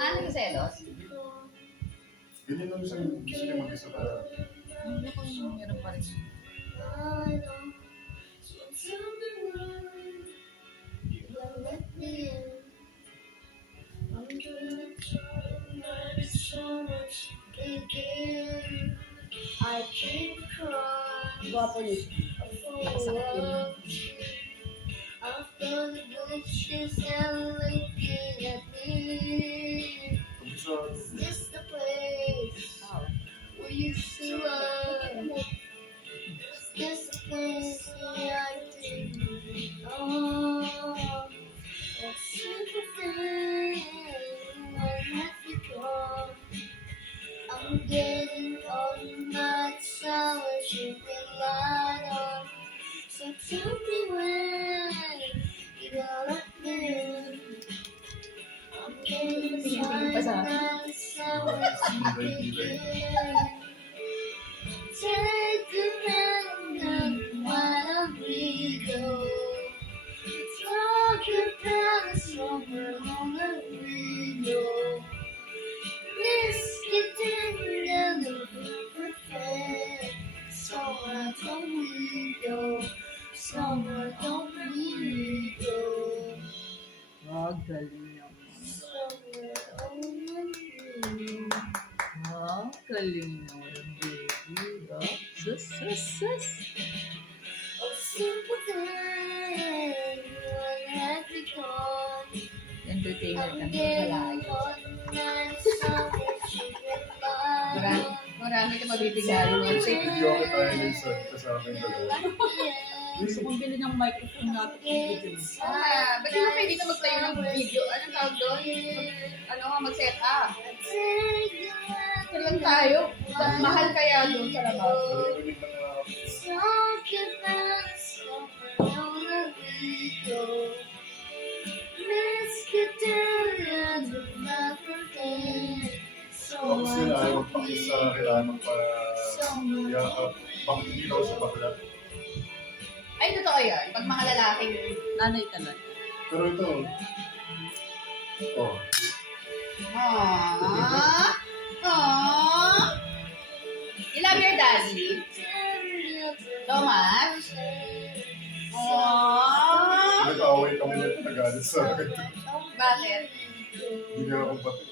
Ano yung selos? Ganyan lang siya gusto niya mag-isa para. Hindi ko yung meron pa rin. I keep crying. Gwapo yun. Nakasakit yun. After the bushes and looking at me. Kabisado. Is this the place Oo. we used to love? Is this the place where I think? Oh, a simple thing when have become. I'm getting all night showers you rely on. So tell me when you gonna live. I'm getting Tingin-tingin pa sa akin. night showers you begin. Take a random why don't we go? Talk about the summer on the window. Let's get down the perfect. Somewhere don't we go? Somewhere don't we go? Galing naman. Somewhere only we. Galing naman, baby. Sus. A simple thing when have become. Entertainer ka I'm na. getting Malayo. all night showers you rely on. Marami ka mabibigayin ng Kasi video ako tayo din sa akin dalawa. Gusto kong bilhin ng microphone natin i-video. Ba't di ba pwede ka magtayo ng video? Anong tawag doon? Mag-set up. Ito lang tayo. Mahal kaya doon sa labas. Narinig ng mga Talk about somewhere only we go. Let's get down to my birthday. tapos nila ayaw magpakis sa kailangan magpa-yakap. Bakit hindi daw siya bakla? Ay, totoo yan. Pag mga lalaking nanay talaga. Pero ito, oh, Aww. Aww. You love your daddy? Thomas? Aww. nag-away kami na nagalit sa akin. Bakit? Hindi niya ako pati.